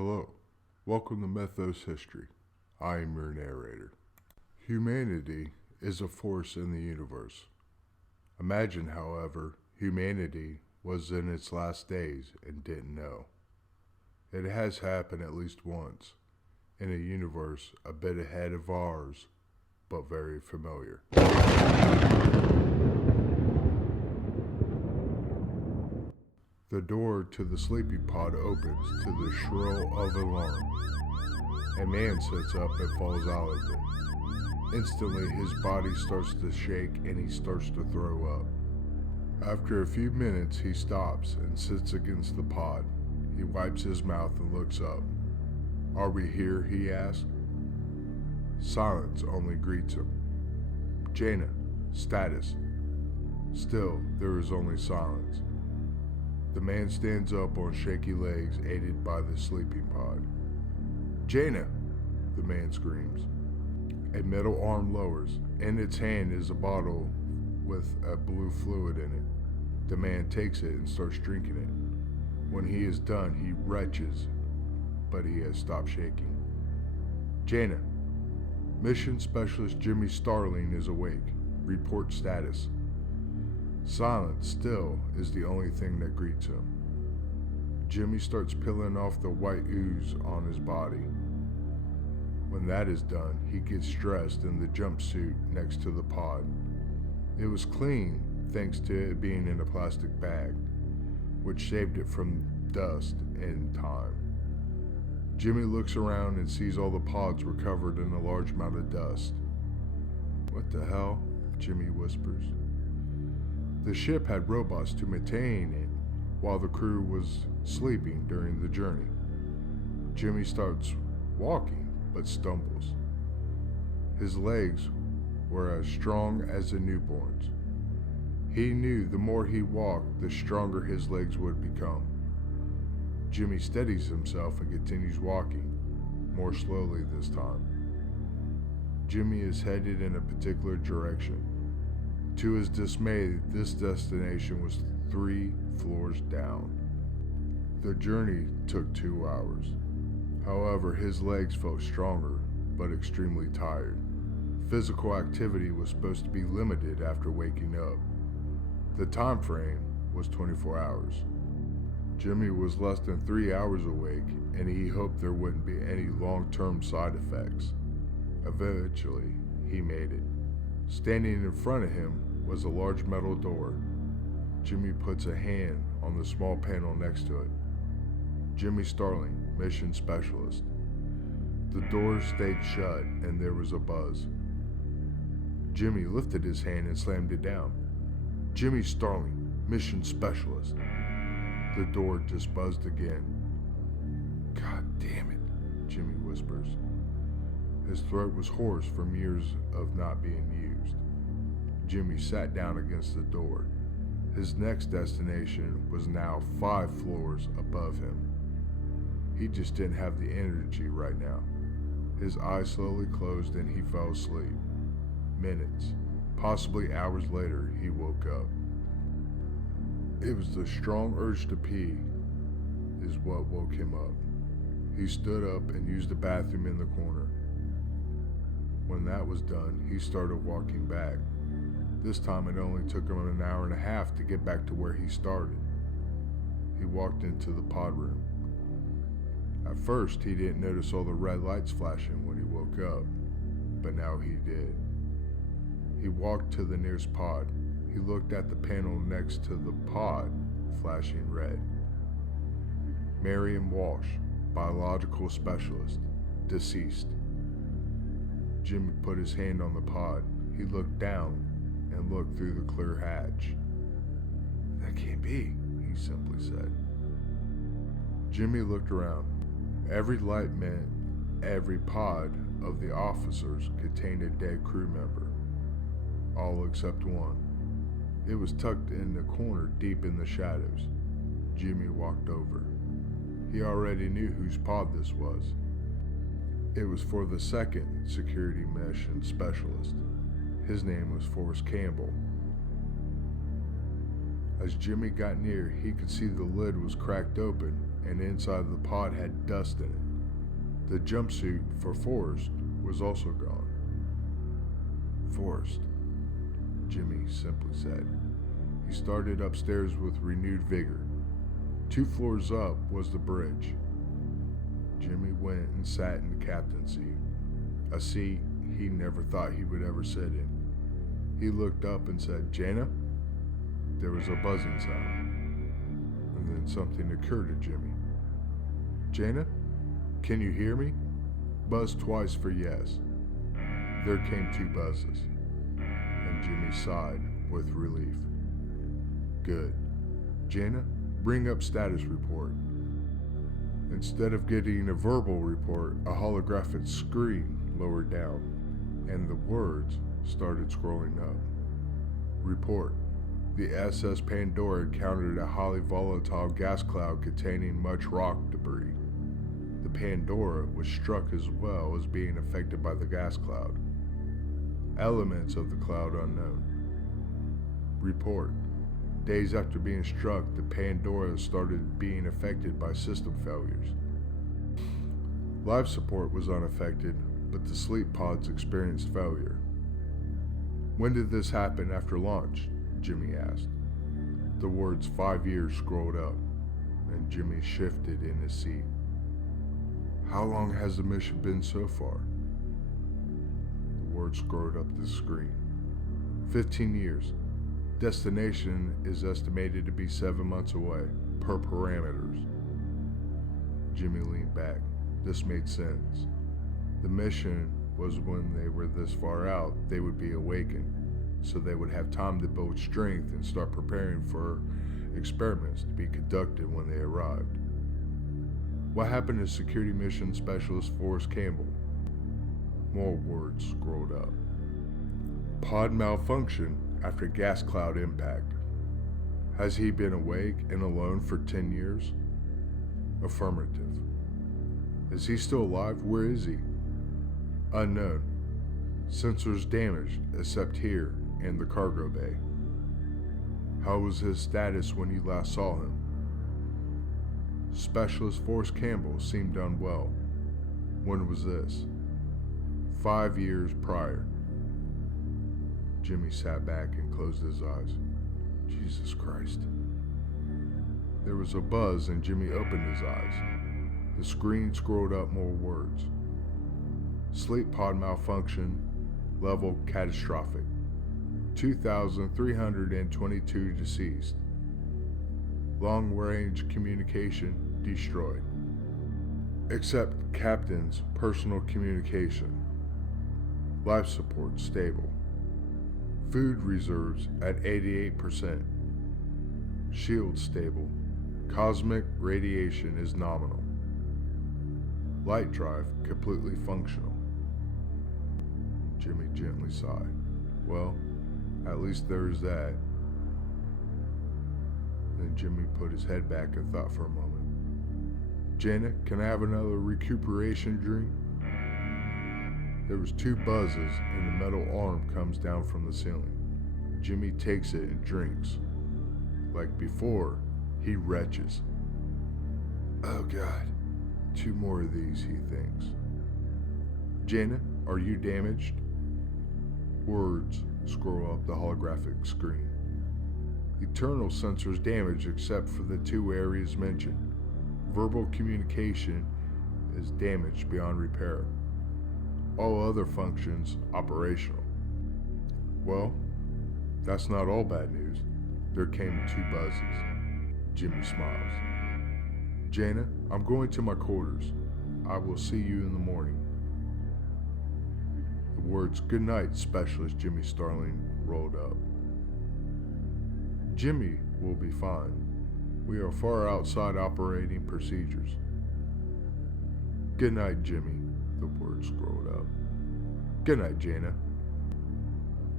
Hello, welcome to Mythos History. I am your narrator. Humanity is a force in the universe. Imagine, however, humanity was in its last days and didn't know. It has happened at least once, in a universe a bit ahead of ours, but very familiar. The door to the sleepy pod opens to the shrill of an alarm. A man sits up and falls out of it. Instantly, his body starts to shake and he starts to throw up. After a few minutes, he stops and sits against the pod. He wipes his mouth and looks up. "Are we here?" he asks. Silence only greets him. "Jaina, status." Still, there is only silence. The man stands up on shaky legs, aided by the sleeping pod. "Jaina!" the man screams. A metal arm lowers. In its hand is a bottle with a blue fluid in it. The man takes it and starts drinking it. When he is done, he retches, but he has stopped shaking. "Jaina, Mission Specialist Jimmy Starling is awake. Report status." Silence still is the only thing that greets him. Jimmy starts peeling off the white ooze on his body. When that is done, he gets dressed in the jumpsuit next to the pod. It was clean thanks to it being in a plastic bag, which saved it from dust and time. Jimmy looks around and sees all the pods were covered in a large amount of dust. "What the hell?" Jimmy whispers. The ship had robots to maintain it while the crew was sleeping during the journey. Jimmy starts walking but stumbles. His legs were as strong as a newborn's. He knew the more he walked, the stronger his legs would become. Jimmy steadies himself and continues walking, more slowly this time. Jimmy is headed in a particular direction. To his dismay, this destination was 3 floors down. The journey took 2 hours. However, his legs felt stronger, but extremely tired. Physical activity was supposed to be limited after waking up. The time frame was 24 hours. Jimmy was less than 3 hours awake, and he hoped there wouldn't be any long-term side effects. Eventually, he made it. Standing in front of him was a large metal door. Jimmy puts a hand on the small panel next to it. "Jimmy Starling, Mission Specialist." The door stayed shut and there was a buzz. Jimmy lifted his hand and slammed it down. "Jimmy Starling, Mission Specialist." The door just buzzed again. "God damn it," Jimmy whispers. His throat was hoarse from years of not being used. Jimmy sat down against the door. His next destination was now 5 floors above him. He just didn't have the energy right now. His eyes slowly closed and he fell asleep. Minutes, possibly hours later, he woke up. It was the strong urge to pee is what woke him up. He stood up and used the bathroom in the corner. When that was done, he started walking back. This time it only took him an hour and a half to get back to where he started. He walked into the pod room. At first, he didn't notice all the red lights flashing when he woke up, but now he did. He walked to the nearest pod. He looked at the panel next to the pod, flashing red. Marion Walsh, biological specialist, deceased. Jimmy put his hand on the pod. He looked down and looked through the clear hatch. "That can't be," he simply said. Jimmy looked around. Every light meant every pod of the officers contained a dead crew member. All except one. It was tucked in the corner deep in the shadows. Jimmy walked over. He already knew whose pod this was. It was for the second security mission specialist. His name was Forrest Campbell. As Jimmy got near, he could see the lid was cracked open and inside of the pod had dust in it. The jumpsuit for Forrest was also gone. "Forrest," Jimmy simply said. He started upstairs with renewed vigor. 2 floors up was the bridge. Jimmy went and sat in the captain's seat, a seat he never thought he would ever sit in. He looked up and said, "Jana?" There was a buzzing sound, and then something occurred to Jimmy. "Jana, can you hear me?" Buzz twice for yes. There came 2 buzzes, and Jimmy sighed with relief. "Good. Jana, bring up status report." Instead of getting a verbal report, a holographic screen lowered down, and the words started scrolling up. "Report. The SS Pandora encountered a highly volatile gas cloud containing much rock debris. The Pandora was struck as well as being affected by the gas cloud. Elements of the cloud unknown. Report. Days after being struck, the Pandora started being affected by system failures. Life support was unaffected, but the sleep pods experienced failure." "When did this happen after launch?" Jimmy asked. The words 5 years scrolled up, and Jimmy shifted in his seat. "How long has the mission been so far?" The words scrolled up the screen. 15 years. Destination is estimated to be 7 months away, per parameters." Jimmy leaned back. This made sense. The mission was when they were this far out, they would be awakened, so they would have time to build strength and start preparing for experiments to be conducted when they arrived. "What happened to Security Mission Specialist Forrest Campbell?" More words scrolled up. "Pod malfunction after gas cloud impact. Has he been awake and alone for 10 years? Affirmative. Is he still alive? Where is he? Unknown. Sensors damaged, except here in the cargo bay. How was his status when you last saw him? Specialist Forrest Campbell seemed unwell. When was this? 5 years prior." Jimmy sat back and closed his eyes. Jesus Christ. There was a buzz and Jimmy opened his eyes. The screen scrolled up more words. "Sleep pod malfunction, level catastrophic. 2,322 deceased. Long-range communication destroyed. Except captain's personal communication. Life support stable. Food reserves at 88%. Shield stable. Cosmic radiation is nominal. Light drive completely functional." Jimmy gently sighed. "Well, at least there's that." Then Jimmy put his head back and thought for a moment. "Jana, can I have another recuperation drink?" There was 2 buzzes and the metal arm comes down from the ceiling. Jimmy takes it and drinks. Like before, he retches. "Oh God, 2 more of these," he thinks. "Jana, are you damaged?" Words scroll up the holographic screen. "Eternal sensors damaged except for the 2 areas mentioned. Verbal communication is damaged beyond repair. All other functions operational." "Well, that's not all bad news." There came 2 buzzes. Jimmy smiles. "Jana, I'm going to my quarters. I will see you in the morning." The words "Good night, Specialist Jimmy Starling" rolled up. "Jimmy will be fine. We are far outside operating procedures." "Good night, Jimmy," the words scrolled up. "Good night, Jana."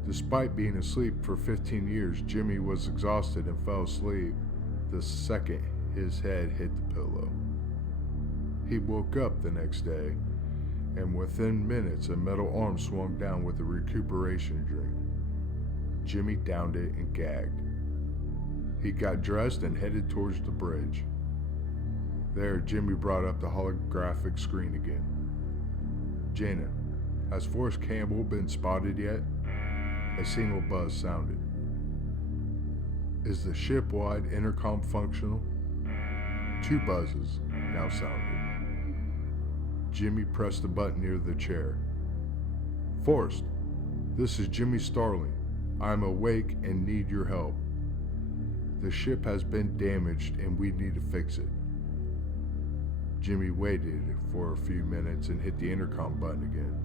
Despite being asleep for 15 years, Jimmy was exhausted and fell asleep the second his head hit the pillow. He woke up the next day, and within minutes a metal arm swung down with a recuperation drink. Jimmy downed it and gagged. He got dressed and headed towards the bridge. There, Jimmy brought up the holographic screen again. Jaina, has Forrest Campbell been spotted yet? A single buzz sounded. Is the ship-wide intercom functional? 2 buzzes now sounded. Jimmy pressed the button near the chair. Forrest, this is Jimmy Starling. I am awake and need your help. The ship has been damaged and we need to fix it. Jimmy waited for a few minutes and hit the intercom button again.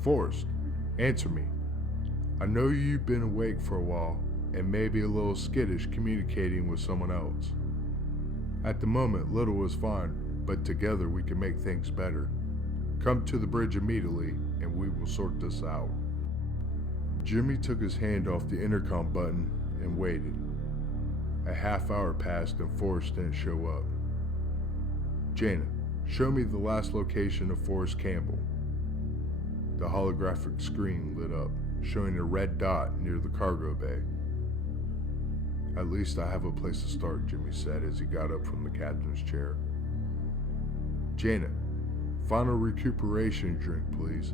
Forrest, answer me. I know you've been awake for a while and maybe a little skittish communicating with someone else. At the moment, little is fine, but together we can make things better. Come to the bridge immediately and we will sort this out. Jimmy took his hand off the intercom button and waited. A half hour passed and Forrest didn't show up. Jaina, show me the last location of Forrest Campbell. The holographic screen lit up, showing a red dot near the cargo bay. At least I have a place to start, Jimmy said as he got up from the captain's chair. Jaina, final recuperation drink, please.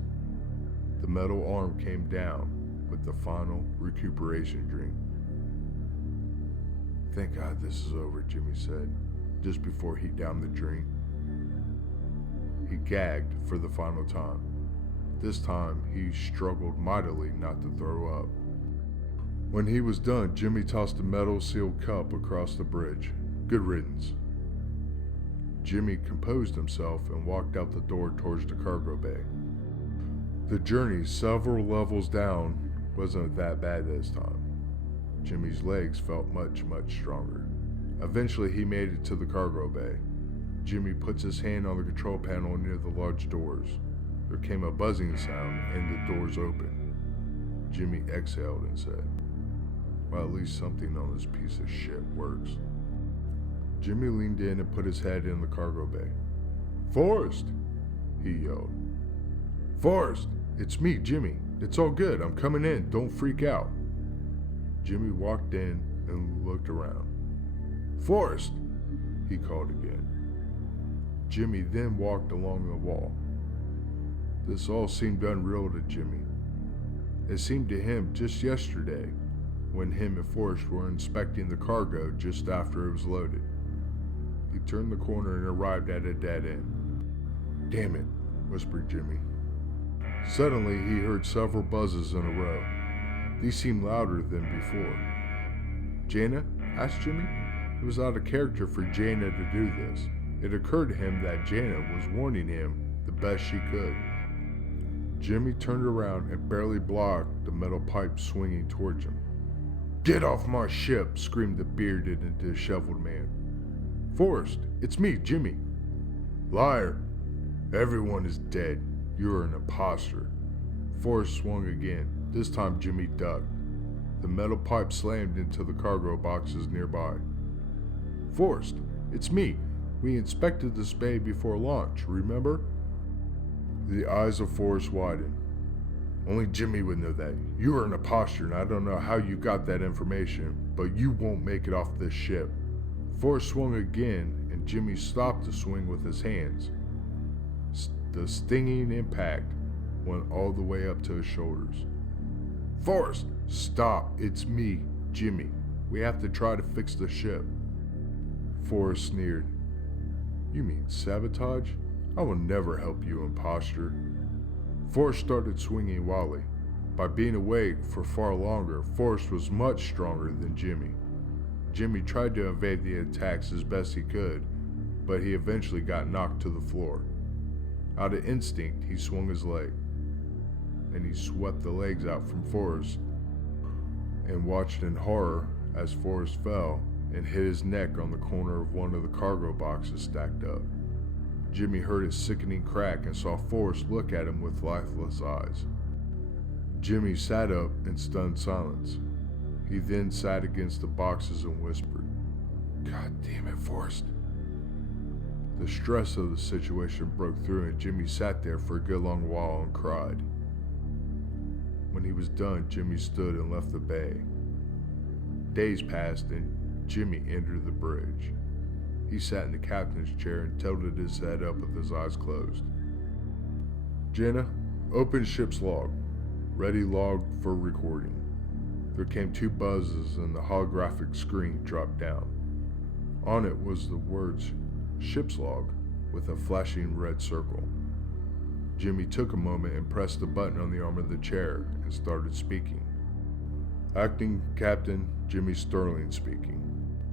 The metal arm came down with the final recuperation drink. Thank God this is over, Jimmy said, just before he downed the drink. He gagged for the final time. This time, he struggled mightily not to throw up. When he was done, Jimmy tossed a metal sealed cup across the bridge. Good riddance. Jimmy composed himself and walked out the door towards the cargo bay. The journey several levels down wasn't that bad this time. Jimmy's legs felt much stronger. Eventually, he made it to the cargo bay. Jimmy puts his hand on the control panel near the large doors. There came a buzzing sound and the doors opened. Jimmy exhaled and said, well, at least something on this piece of shit works. Jimmy leaned in and put his head in the cargo bay. Forrest, he yelled. Forrest, it's me, Jimmy. It's all good. I'm coming in. Don't freak out. Jimmy walked in and looked around. Forrest, he called again. Jimmy then walked along the wall. This all seemed unreal to Jimmy. It seemed to him just yesterday when him and Forrest were inspecting the cargo just after it was loaded. He turned the corner and arrived at a dead end. Damn it, whispered Jimmy. Suddenly he heard several buzzes in a row. These seemed louder than before. Jaina? Asked Jimmy. It was out of character for Jaina to do this. It occurred to him that Jaina was warning him the best she could. Jimmy turned around and barely blocked the metal pipe swinging towards him. Get off my ship, screamed the bearded and disheveled man. Forrest, it's me, Jimmy. Liar. Everyone is dead. You're an imposter. Forrest swung again. This time Jimmy ducked. The metal pipe slammed into the cargo boxes nearby. Forrest, it's me. We inspected this bay before launch, remember? The eyes of Forrest widened. Only Jimmy would know that. You are an imposter and I don't know how you got that information, but you won't make it off this ship. Forrest swung again and Jimmy stopped the swing with his hands. The stinging impact went all the way up to his shoulders. Forrest, stop. It's me, Jimmy. We have to try to fix the ship. Forrest sneered. You mean sabotage? I will never help you, imposter. Forrest started swinging wildly. By being awake for far longer, Forrest was much stronger than Jimmy. Jimmy tried to evade the attacks as best he could, but he eventually got knocked to the floor. Out of instinct, he swung his leg, and he swept the legs out from Forrest and watched in horror as Forrest fell and hit his neck on the corner of one of the cargo boxes stacked up. Jimmy heard a sickening crack and saw Forrest look at him with lifeless eyes. Jimmy sat up in stunned silence. He then sat against the boxes and whispered, God damn it, Forrest. The stress of the situation broke through and Jimmy sat there for a good long while and cried. When he was done, Jimmy stood and left the bay. Days passed and Jimmy entered the bridge. He sat in the captain's chair and tilted his head up with his eyes closed. Jenna, open ship's log. Ready log for recording. There came 2 buzzes and the holographic screen dropped down. On it was the words ship's log with a flashing red circle. Jimmy took a moment and pressed the button on the arm of the chair and started speaking. Acting Captain Jimmy Sterling speaking.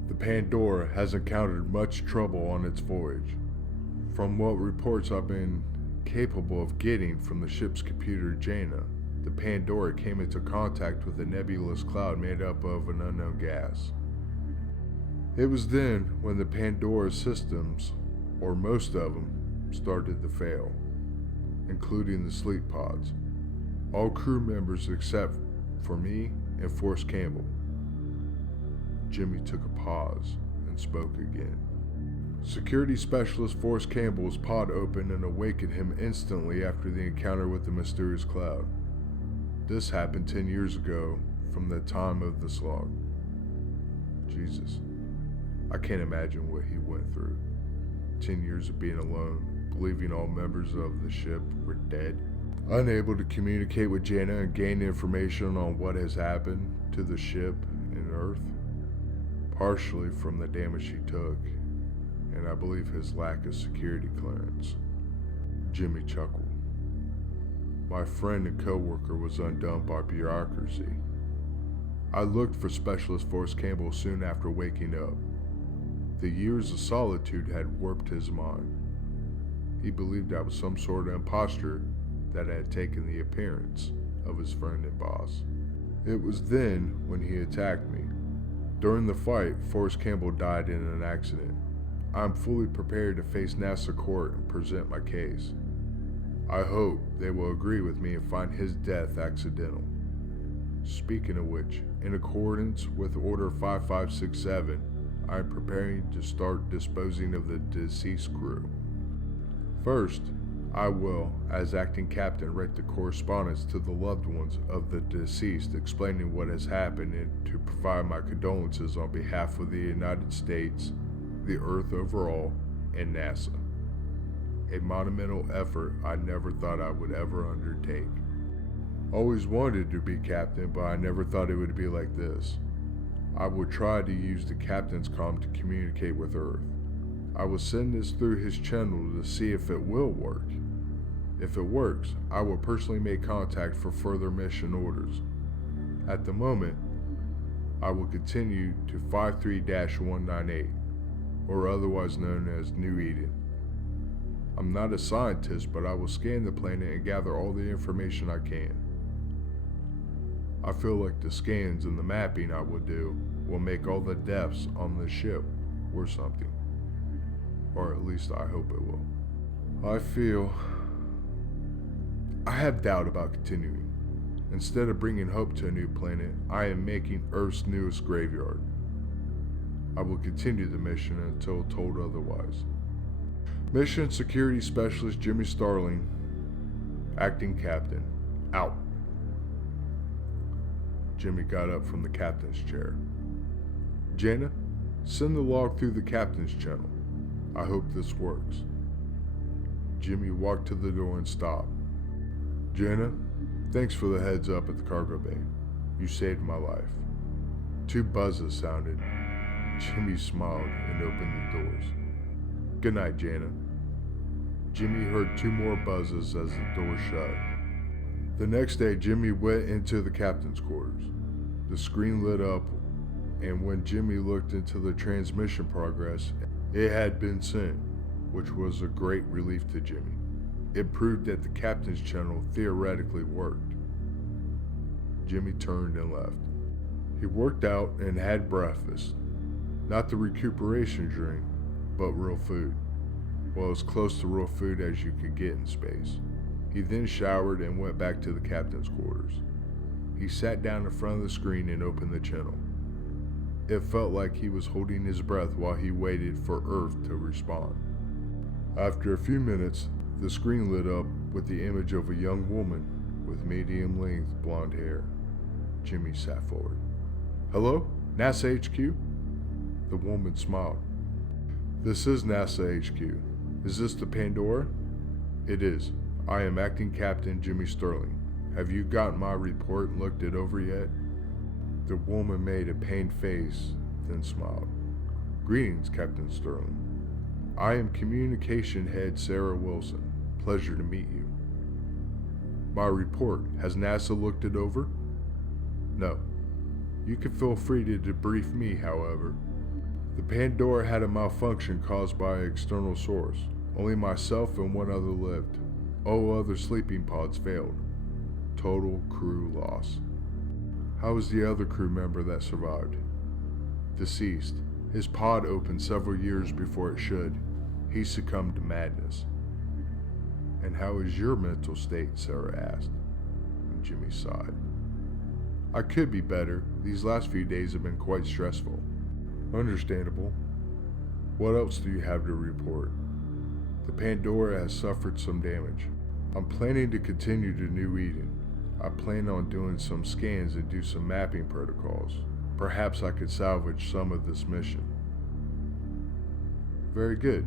The Pandora has encountered much trouble on its voyage. From what reports I've been capable of getting from the ship's computer Jaina, the Pandora came into contact with a nebulous cloud made up of an unknown gas. It was then when the Pandora's systems, or most of them, started to fail, including the sleep pods. All crew members except for me and Forrest Campbell. Jimmy took a pause and spoke again. Security Specialist Forrest Campbell's pod opened and awakened him instantly after the encounter with the mysterious cloud. This happened 10 years ago from the time of the slog. Jesus, I can't imagine what he went through. 10 years of being alone, believing all members of the ship were dead, unable to communicate with Jaina and gain information on what has happened to the ship and Earth, partially from the damage he took, and I believe his lack of security clearance. Jimmy chuckled. My friend and co-worker was undone by bureaucracy. I looked for Specialist Forrest Campbell soon after waking up. The years of solitude had warped his mind. He believed I was some sort of imposter that had taken the appearance of his friend and boss. It was then when he attacked me. During the fight, Forrest Campbell died in an accident. I'm fully prepared to face NASA court and present my case. I hope they will agree with me and find his death accidental. Speaking of which, in accordance with Order 5567, I am preparing to start disposing of the deceased crew. First, I will, as acting captain, write the correspondence to the loved ones of the deceased explaining what has happened and to provide my condolences on behalf of the United States, the Earth overall, and NASA. A monumental effort I never thought I would ever undertake. Always wanted to be captain, but I never thought it would be like this. I will try to use the captain's comm to communicate with Earth. I will send this through his channel to see if it will work. If it works, I will personally make contact for further mission orders. At the moment, I will continue to 53-198, or otherwise known as New Eden. I'm not a scientist, but I will scan the planet and gather all the information I can. I feel like the scans and the mapping I will do will make all the deaths on the ship worth something. Or at least I hope it will. I have doubt about continuing. Instead of bringing hope to a new planet, I am making Earth's newest graveyard. I will continue the mission until told otherwise. Mission Security Specialist Jimmy Starling, Acting Captain, out. Jimmy got up from the captain's chair. Jaina, send the log through the captain's channel. I hope this works. Jimmy walked to the door and stopped. Jaina, thanks for the heads up at the cargo bay. You saved my life. 2 buzzes sounded. Jimmy smiled and opened the doors. Good night, Jaina. Jimmy heard 2 more buzzes as the door shut. The next day, Jimmy went into the captain's quarters. The screen lit up, and when Jimmy looked into the transmission progress, it had been sent, which was a great relief to Jimmy. It proved that the captain's channel theoretically worked. Jimmy turned and left. He worked out and had breakfast. Not the recuperation drink, but real food. Well, as close to real food as you could get in space. He then showered and went back to the captain's quarters. He sat down in front of the screen and opened the channel. It felt like he was holding his breath while he waited for Earth to respond. After a few minutes, the screen lit up with the image of a young woman with medium-length blonde hair. Jimmy sat forward. Hello? NASA HQ? The woman smiled. This is NASA HQ. Is this the Pandora? It is. I am Acting Captain Jimmy Sterling. Have you gotten my report and looked it over yet? The woman made a pained face, then smiled. Greetings, Captain Sterling. I am Communication Head Sarah Wilson. Pleasure to meet you. My report, has NASA looked it over? No. You can feel free to debrief me, however. The Pandora had a malfunction caused by an external source. Only myself and one other lived. All other sleeping pods failed. Total crew loss. How was the other crew member that survived? Deceased. His pod opened several years before it should. He succumbed to madness. And how is your mental state? Sarah asked. And Jimmy sighed. I could be better. These last few days have been quite stressful. Understandable. What else do you have to report? The Pandora has suffered some damage. I'm planning to continue to New Eden. I plan on doing some scans and do some mapping protocols. Perhaps I could salvage some of this mission. Very good.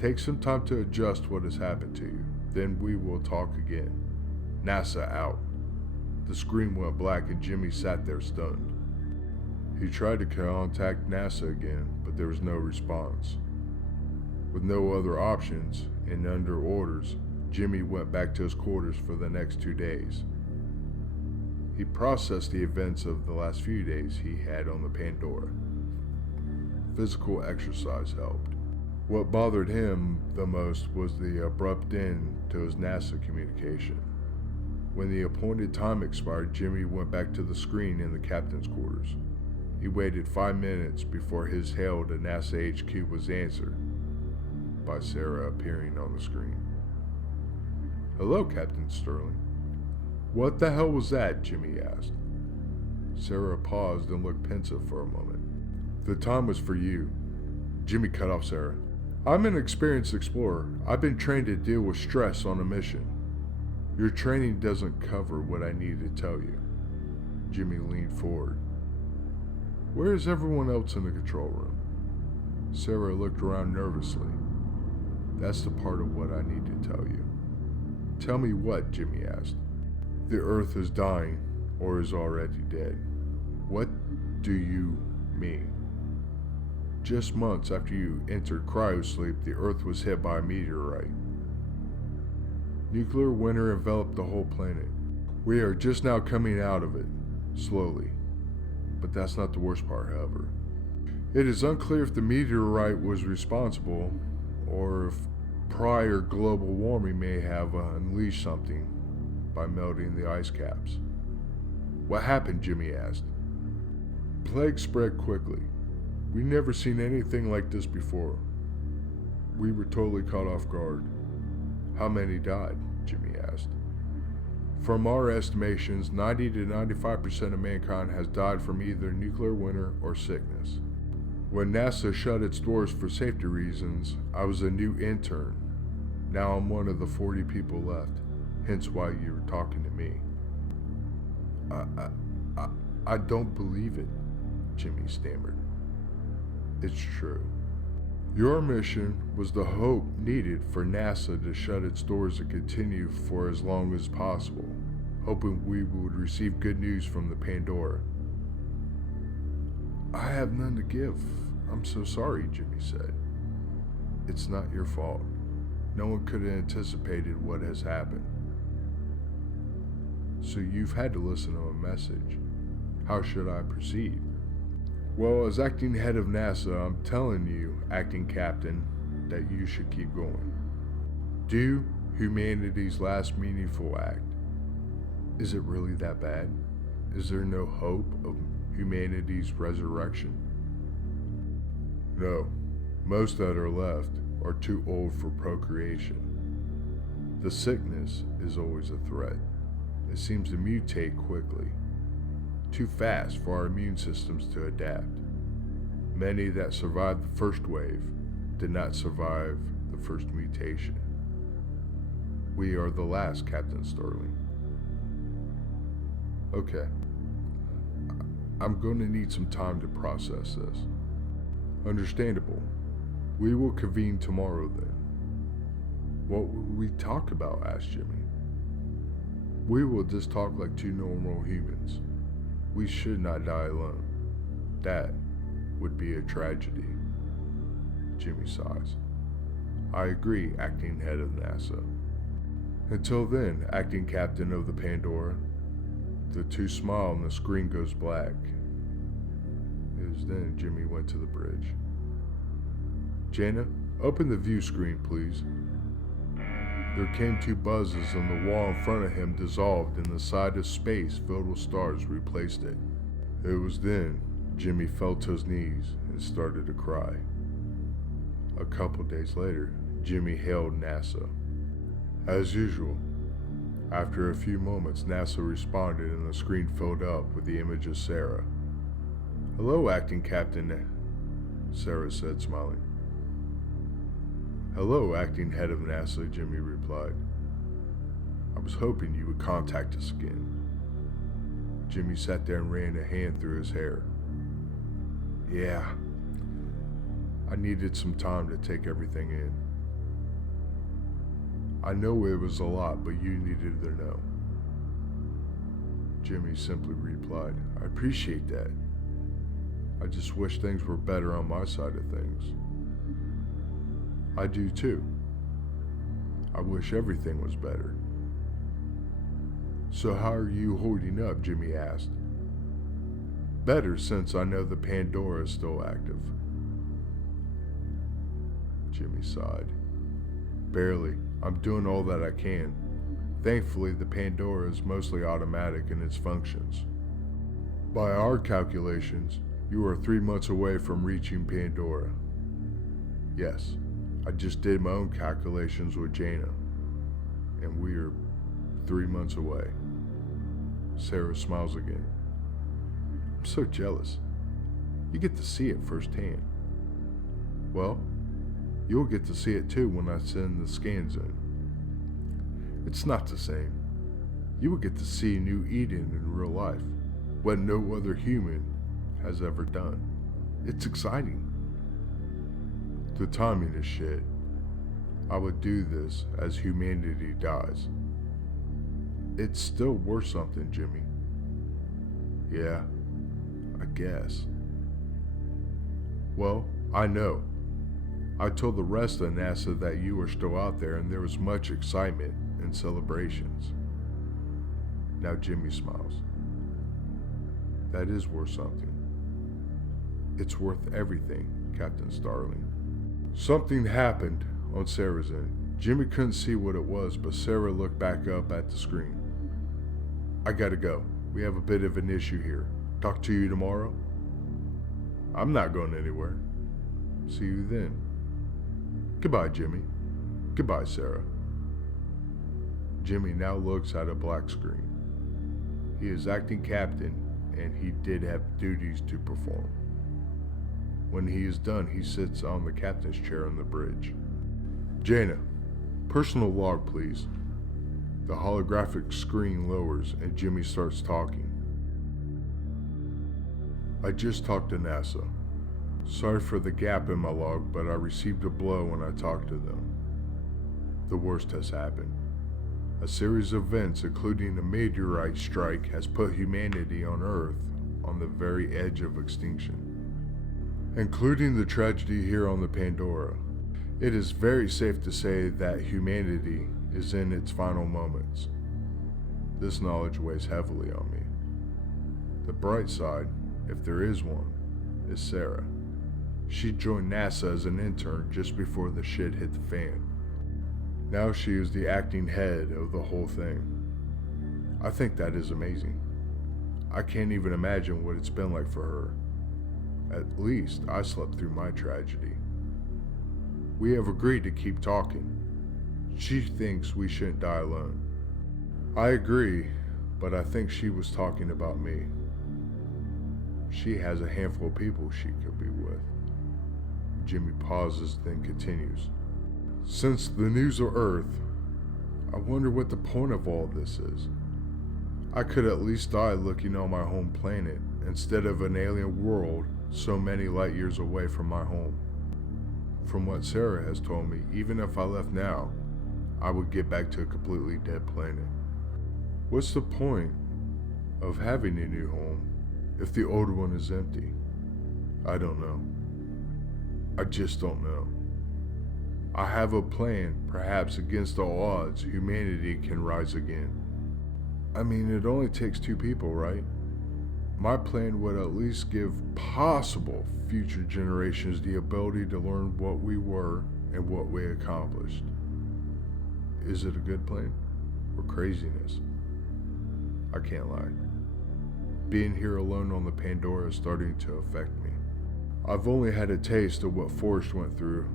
Take some time to adjust what has happened to you. Then we will talk again. NASA out. The screen went black and Jimmy sat there stunned. He tried to contact NASA again, but there was no response. With no other options and under orders, Jimmy went back to his quarters for the next 2 days. He processed the events of the last few days he had on the Pandora. Physical exercise helped. What bothered him the most was the abrupt end to his NASA communication. When the appointed time expired, Jimmy went back to the screen in the captain's quarters. He waited 5 minutes before his hail to NASA HQ was answered by Sarah appearing on the screen. Hello, Captain Sterling. What the hell was that? Jimmy asked. Sarah paused and looked pensive for a moment. The time was for you. Jimmy cut off Sarah. I'm an experienced explorer. I've been trained to deal with stress on a mission. Your training doesn't cover what I need to tell you. Jimmy leaned forward. Where is everyone else in the control room? Sarah looked around nervously. That's the part of what I need to tell you. Tell me what? Jimmy asked. The Earth is dying, or is already dead. What do you mean? Just months after you entered cryosleep, the Earth was hit by a meteorite. Nuclear winter enveloped the whole planet. We are just now coming out of it, slowly. But that's not the worst part, however. It is unclear if the meteorite was responsible, or if prior global warming may have unleashed something by melting the ice caps. What happened? Jimmy asked. Plague spread quickly. We've never seen anything like this before. We were totally caught off guard. How many died? Jimmy asked. From our estimations, 90 to 95% of mankind has died from either nuclear winter or sickness. When NASA shut its doors for safety reasons, I was a new intern. Now I'm one of the 40 people left, hence why you were talking to me. I don't believe it, Jimmy stammered. It's true. Your mission was the hope needed for NASA to shut its doors and continue for as long as possible, hoping we would receive good news from the Pandora. I have none to give. I'm so sorry, Jimmy said. It's not your fault. No one could have anticipated what has happened. So you've had to listen to a message. How should I proceed? Well, as acting head of NASA, I'm telling you, acting captain, that you should keep going. Do humanity's last meaningful act. Is it really that bad? Is there no hope of humanity's resurrection? No. Most that are left are too old for procreation. The sickness is always a threat. It seems to mutate quickly. Too fast for our immune systems to adapt. Many that survived the first wave did not survive the first mutation. We are the last, Captain Sterling. Okay. I'm going to need some time to process this. Understandable. We will convene tomorrow then. What will we talk about? Asked Jimmy. We will just talk like two normal humans. We should not die alone. That would be a tragedy. Jimmy sighs. I agree, acting head of NASA. Until then, acting captain of the Pandora. The two smile and the screen goes black. It was then Jimmy went to the bridge. Jana, open the view screen, please. There came two buzzes and the wall in front of him dissolved and the side of space filled with stars replaced it. It was then Jimmy fell to his knees and started to cry. A couple days later, Jimmy hailed NASA. As usual, after a few moments, NASA responded and the screen filled up with the image of Sarah. Hello, acting captain, Sarah said, smiling. Hello, acting head of NASA, Jimmy replied. I was hoping you would contact us again. Jimmy sat there and ran a hand through his hair. Yeah, I needed some time to take everything in. I know it was a lot, but you needed to know. Jimmy simply replied, I appreciate that. I just wish things were better on my side of things. I do too. I wish everything was better. So how are you holding up? Jimmy asked. Better, since I know the Pandora is still active. Jimmy sighed. Barely. I'm doing all that I can. Thankfully, the Pandora is mostly automatic in its functions. By our calculations, you are 3 months away from reaching Pandora. Yes, I just did my own calculations with Jana, and we are 3 months away. Sarah smiles again. I'm so jealous. You get to see it firsthand. Well, you'll get to see it too when I send the scans in. It's not the same. You will get to see New Eden in real life, what no other human has ever done. It's exciting. The timing is shit. I would do this as humanity dies. It's still worth something, Jimmy. Yeah, I guess. Well, I know. I told the rest of NASA that you were still out there and there was much excitement and celebrations. Now Jimmy smiles. That is worth something. It's worth everything, Captain Starling. Something happened on Sarah's end. Jimmy couldn't see what it was, but Sarah looked back up at the screen. I gotta go. We have a bit of an issue here. Talk to you tomorrow? I'm not going anywhere. See you then. Goodbye, Jimmy. Goodbye, Sarah. Jimmy now looks at a black screen. He is acting captain, and he did have duties to perform. When he is done, he sits on the captain's chair on the bridge. Jana, personal log, please. The holographic screen lowers, and Jimmy starts talking. I just talked to NASA. Sorry for the gap in my log, but I received a blow when I talked to them. The worst has happened. A series of events, including a meteorite strike, has put humanity on Earth on the very edge of extinction. Including the tragedy here on the Pandora, it is very safe to say that humanity is in its final moments. This knowledge weighs heavily on me. The bright side, if there is one, is Sarah. She joined NASA as an intern just before the shit hit the fan. Now she is the acting head of the whole thing. I think that is amazing. I can't even imagine what it's been like for her. At least I slept through my tragedy. We have agreed to keep talking. She thinks we shouldn't die alone. I agree, but I think she was talking about me. She has a handful of people she could be with. Jimmy pauses, then continues. Since the news of Earth, I wonder what the point of all this is. I could at least die looking on my home planet instead of an alien world so many light years away from my home. From what Sarah has told me, even if I left now, I would get back to a completely dead planet. What's the point of having a new home if the old one is empty? I don't know. I just don't know. I have a plan. Perhaps against all odds, humanity can rise again. I mean, it only takes 2 people, right? My plan would at least give possible future generations the ability to learn what we were and what we accomplished. Is it a good plan or craziness? I can't lie. Being here alone on the Pandora is starting to affect me. I've only had a taste of what Forrest went through,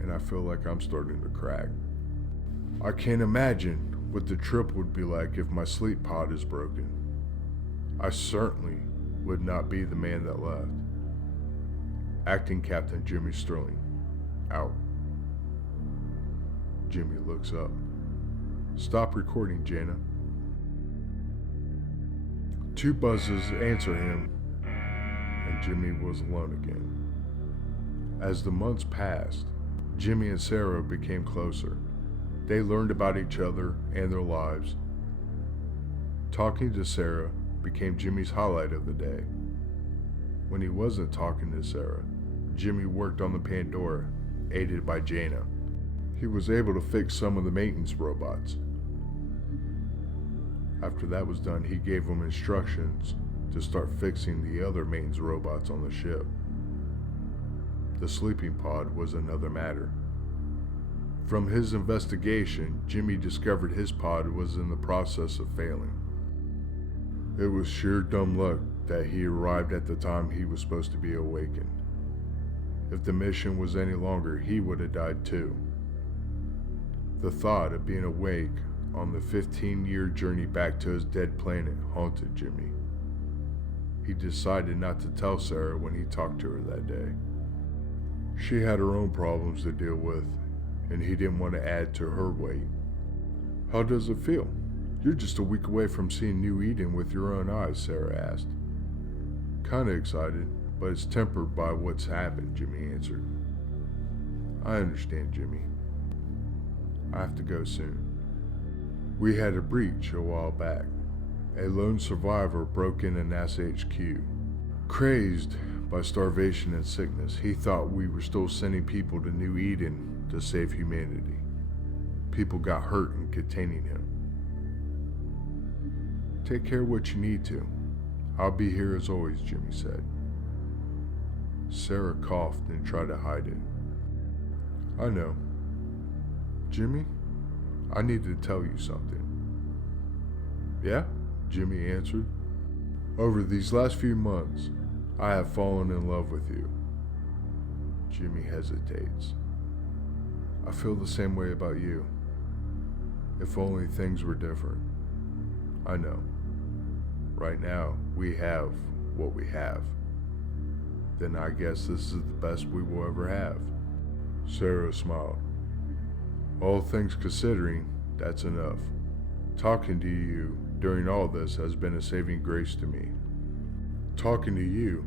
and I feel like I'm starting to crack. I can't imagine what the trip would be like if my sleep pod is broken. I certainly would not be the man that left. Acting Captain Jimmy Sterling, out. Jimmy looks up. Stop recording, Jana. 2 buzzes answer him, and Jimmy was alone again. As the months passed, Jimmy and Sarah became closer. They learned about each other and their lives. Talking to Sarah became Jimmy's highlight of the day. When he wasn't talking to Sarah, Jimmy worked on the Pandora, aided by Jana. He was able to fix some of the maintenance robots. After that was done, he gave them instructions to start fixing the other maintenance robots on the ship. The sleeping pod was another matter. From his investigation, Jimmy discovered his pod was in the process of failing. It was sheer dumb luck that he arrived at the time he was supposed to be awakened. If the mission was any longer, he would have died too. The thought of being awake on the 15-year journey back to his dead planet haunted Jimmy. He decided not to tell Sarah when he talked to her that day. She had her own problems to deal with, and he didn't want to add to her weight. How does it feel? You're just a week away from seeing New Eden with your own eyes, Sarah asked. Kinda excited, but it's tempered by what's happened, Jimmy answered. I understand, Jimmy. I have to go soon. We had a breach a while back. A lone survivor broke into NASA HQ. Crazed by starvation and sickness, he thought we were still sending people to New Eden to save humanity. People got hurt in containing him. Take care of what you need to. I'll be here as always, Jimmy said. Sarah coughed and tried to hide it. I know. Jimmy, I need to tell you something. Yeah? Jimmy answered. Over these last few months, I have fallen in love with you. Jimmy hesitates. I feel the same way about you. If only things were different. I know. Right now, we have what we have. Then I guess this is the best we will ever have. Sarah smiled. All things considering, that's enough. Talking to you during all this has been a saving grace to me. Talking to you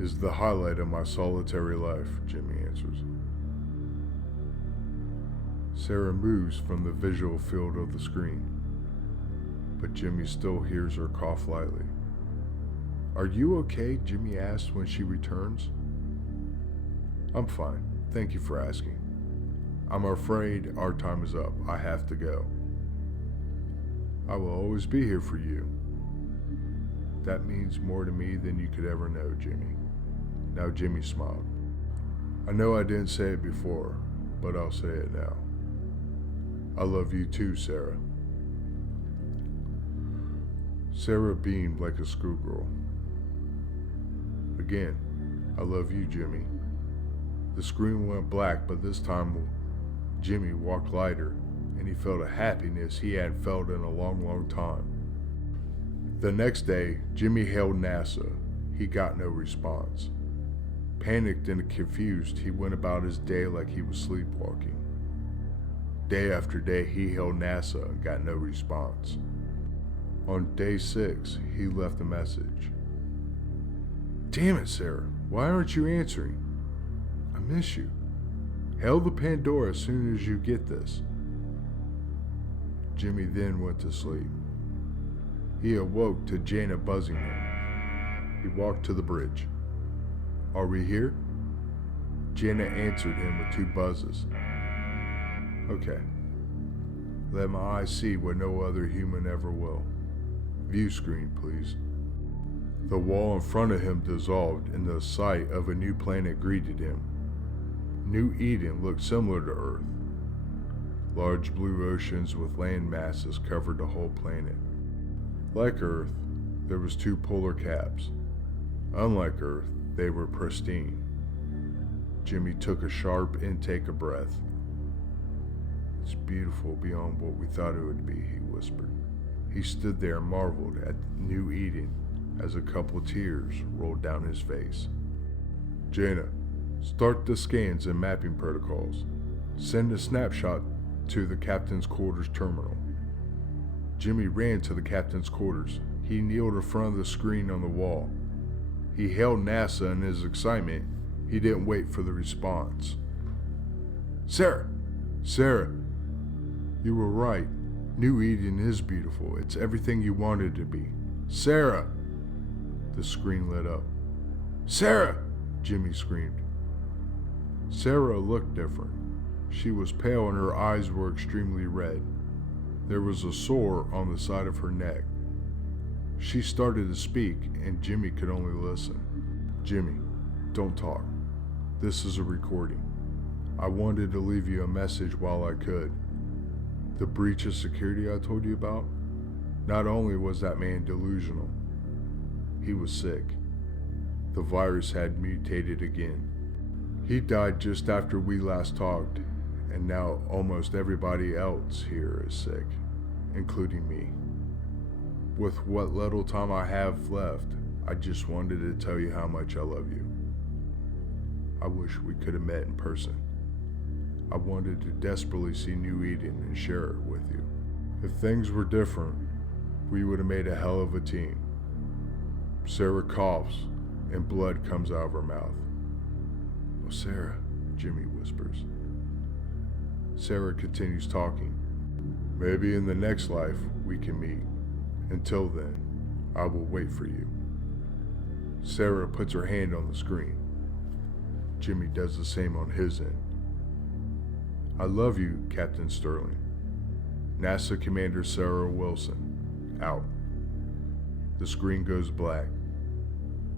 is the highlight of my solitary life, Jimmy answers. Sarah moves from the visual field of the screen, but Jimmy still hears her cough lightly. Are you okay? Jimmy asks when she returns. I'm fine. Thank you for asking. I'm afraid our time is up. I have to go. I will always be here for you. That means more to me than you could ever know, Jimmy. Now Jimmy smiled. I know I didn't say it before, but I'll say it now. I love you too, Sarah. Sarah beamed like a schoolgirl. Again, I love you, Jimmy. The screen went black, but this time Jimmy walked lighter, and he felt a happiness he hadn't felt in a long, long time. The next day, Jimmy hailed NASA. He got no response. Panicked and confused, he went about his day like he was sleepwalking. Day after day, he hailed NASA and got no response. On day 6, he left a message. Damn it, Sarah. Why aren't you answering? I miss you. Hail the Pandora as soon as you get this. Jimmy then went to sleep. He awoke to Jaina buzzing him. He walked to the bridge. Are we here? Jaina answered him with 2 buzzes. Okay. Let my eyes see what no other human ever will. View screen, please. The wall in front of him dissolved and the sight of a new planet greeted him. New Eden looked similar to Earth. Large blue oceans with land masses covered the whole planet. Like Earth, there was 2 polar caps. Unlike Earth, they were pristine. Jimmy took a sharp intake of breath. It's beautiful beyond what we thought it would be, he whispered. He stood there and marveled at New Eden as a couple tears rolled down his face. Jaina, start the scans and mapping protocols. Send a snapshot to the captain's quarters terminal. Jimmy ran to the captain's quarters. He kneeled in front of the screen on the wall. He hailed NASA in his excitement. He didn't wait for the response. Sarah! Sarah! You were right. New Eden is beautiful. It's everything you wanted to be. Sarah! The screen lit up. Sarah! Jimmy screamed. Sarah looked different. She was pale and her eyes were extremely red. There was a sore on the side of her neck. She started to speak and Jimmy could only listen. Jimmy, don't talk. This is a recording. I wanted to leave you a message while I could. The breach of security I told you about? Not only was that man delusional, he was sick. The virus had mutated again. He died just after we last talked, and now almost everybody else here is sick, including me. With what little time I have left, I just wanted to tell you how much I love you. I wish we could have met in person. I wanted to desperately see New Eden and share it with you. If things were different, we would have made a hell of a team. Sarah coughs and blood comes out of her mouth. Oh, Sarah, Jimmy whispers. Sarah continues talking. Maybe in the next life we can meet. Until then, I will wait for you. Sarah puts her hand on the screen. Jimmy does the same on his end. I love you, Captain Sterling. NASA Commander Sarah Wilson. Out. The screen goes black.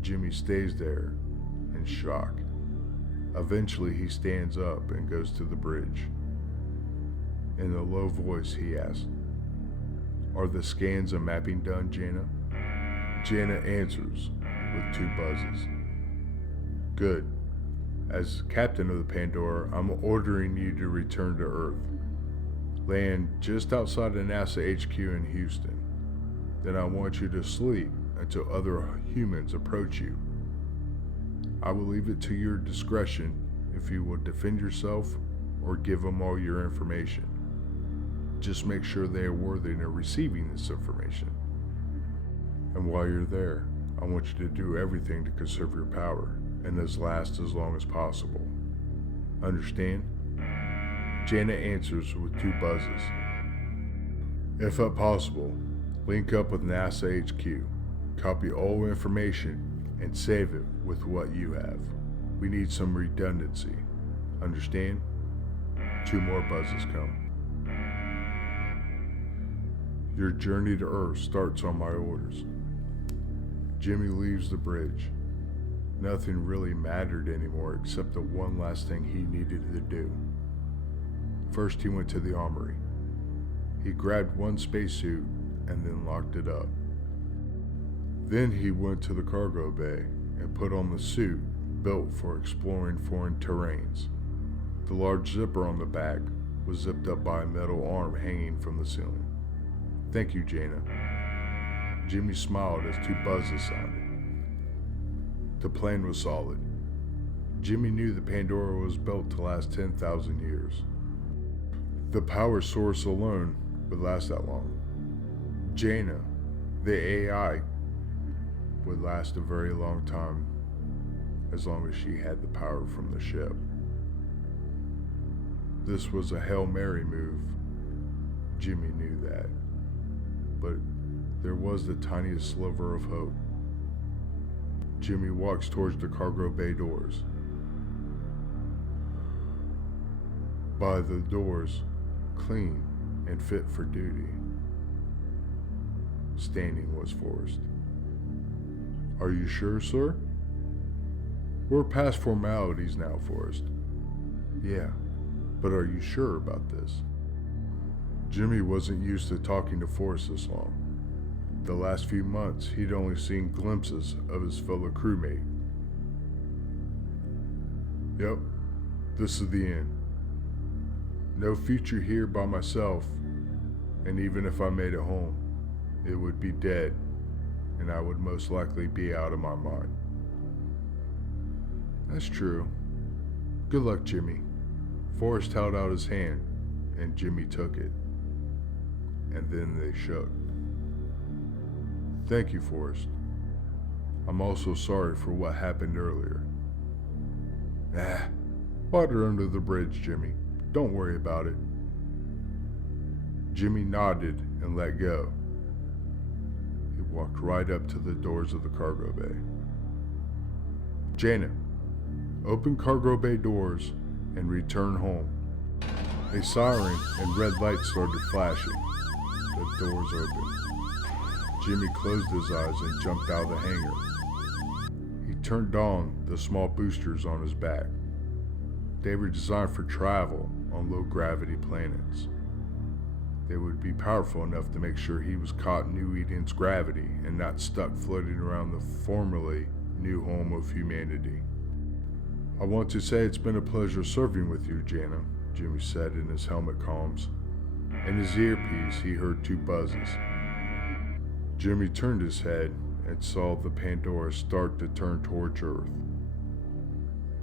Jimmy stays there in shock. Eventually he stands up and goes to the bridge. In a low voice he asks, Are the scans and mapping done, Jaina? Jaina answers with 2 buzzes. Good. As captain of the Pandora, I'm ordering you to return to Earth. Land just outside of NASA HQ in Houston. Then I want you to sleep until other humans approach you. I will leave it to your discretion if you will defend yourself or give them all your information. Just make sure they are worthy of receiving this information. And while you're there, I want you to do everything to conserve your power and this last as long as possible. Understand? Jaina answers with 2 buzzes. If at possible, link up with NASA HQ, copy all information, and save it with what you have. We need some redundancy. Understand? 2 more buzzes come. Your journey to Earth starts on my orders. Jimmy leaves the bridge. Nothing really mattered anymore except the one last thing he needed to do. First he went to the armory. He grabbed 1 spacesuit and then locked it up. Then he went to the cargo bay and put on the suit built for exploring foreign terrains. The large zipper on the back was zipped up by a metal arm hanging from the ceiling. Thank you, Jaina. Jimmy smiled as 2 buzzes sounded. The plan was solid. Jimmy knew the Pandora was built to last 10,000 years. The power source alone would last that long. Jaina, the AI, would last a very long time as long as she had the power from the ship. This was a Hail Mary move. Jimmy knew that. But there was the tiniest sliver of hope. Jimmy walks towards the cargo bay doors. By the doors, clean and fit for duty. Standing was Forrest. "Are you sure, sir?" "We're past formalities now, Forrest." "Yeah, but are you sure about this?" Jimmy wasn't used to talking to Forrest this long. The last few months, he'd only seen glimpses of his fellow crewmate. "Yep, this is the end. No future here by myself, and even if I made it home, it would be dead, and I would most likely be out of my mind." "That's true. Good luck, Jimmy." Forrest held out his hand, and Jimmy took it. And then they shook. "Thank you, Forrest. I'm also sorry for what happened earlier." Water under the bridge, Jimmy. Don't worry about it." Jimmy nodded and let go. He walked right up to the doors of the cargo bay. "Janet, open cargo bay doors and return home." A siren and red light started flashing. The doors opened. Jimmy closed his eyes and jumped out of the hangar. He turned on the small boosters on his back. They were designed for travel on low-gravity planets. They would be powerful enough to make sure he was caught in New Eden's gravity and not stuck floating around the formerly new home of humanity. "I want to say it's been a pleasure serving with you, Jana," Jimmy said in his helmet comms. In his earpiece, he heard two buzzes. Jimmy turned his head and saw the Pandora start to turn towards Earth.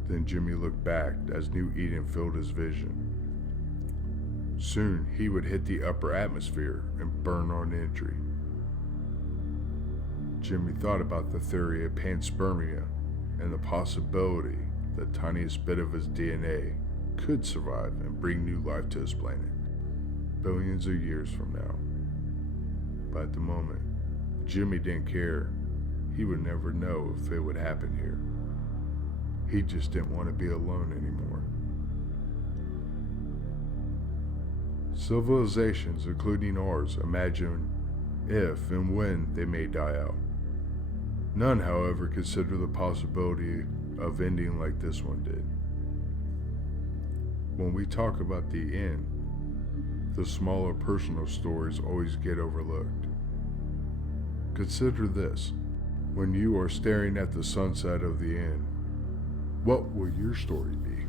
Then Jimmy looked back as New Eden filled his vision. Soon he would hit the upper atmosphere and burn on entry. Jimmy thought about the theory of panspermia and the possibility the tiniest bit of his DNA could survive and bring new life to his planet, billions of years from now. But at the moment, Jimmy didn't care. He would never know if it would happen here. He just didn't want to be alone anymore. Civilizations, including ours, imagine if and when they may die out. None, however, consider the possibility of ending like this one did. When we talk about the end, the smaller personal stories always get overlooked. Consider this. When you are staring at the sunset of the end, what will your story be?